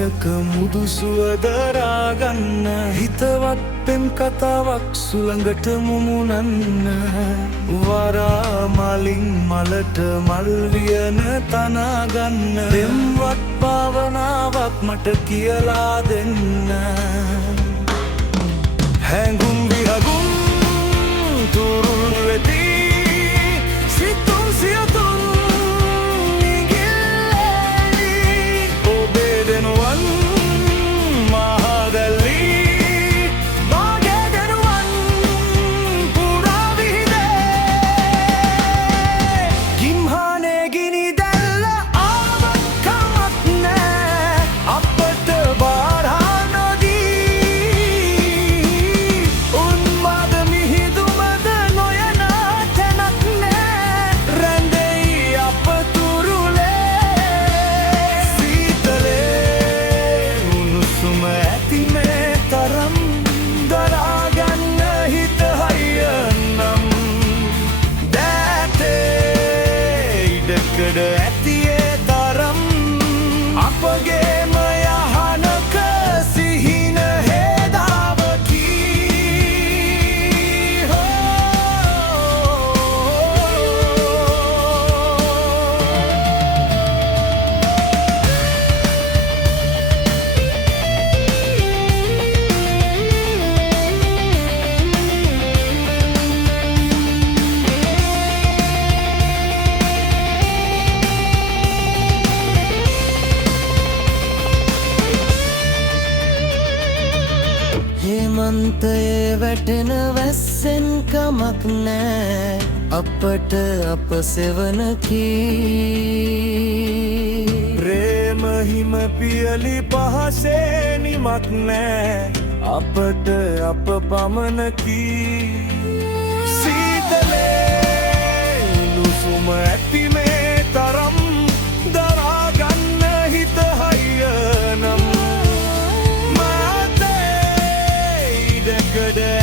ස්නේහක මුදු සුවදරා ගන්න හිතවත් පෙම් කතාවක් සුළඟට මුමුණන්න වරා මලින් මලට මල් වියන තනා ගන්න දෙම්වත් භාවනාවක් මට කියලා දෙන්න හැඟුම් විහගුම් තුරුල් වෙදී සිතුම් සියතුම් ඇතියේ තරම් අපගේම යහනක සිහින හේදාවකි හේමන්තයේ වැටෙන වැස්සෙන් කමක් නෑ අපට අප සෙවනකි ප්‍රේම හිම පියලි පහසේ නිමක් නෑ අපට අප පමණකි සීතලේ උණුසුම ඇති මේ තරම් දරාගන්න හිත හයිය නම් good day.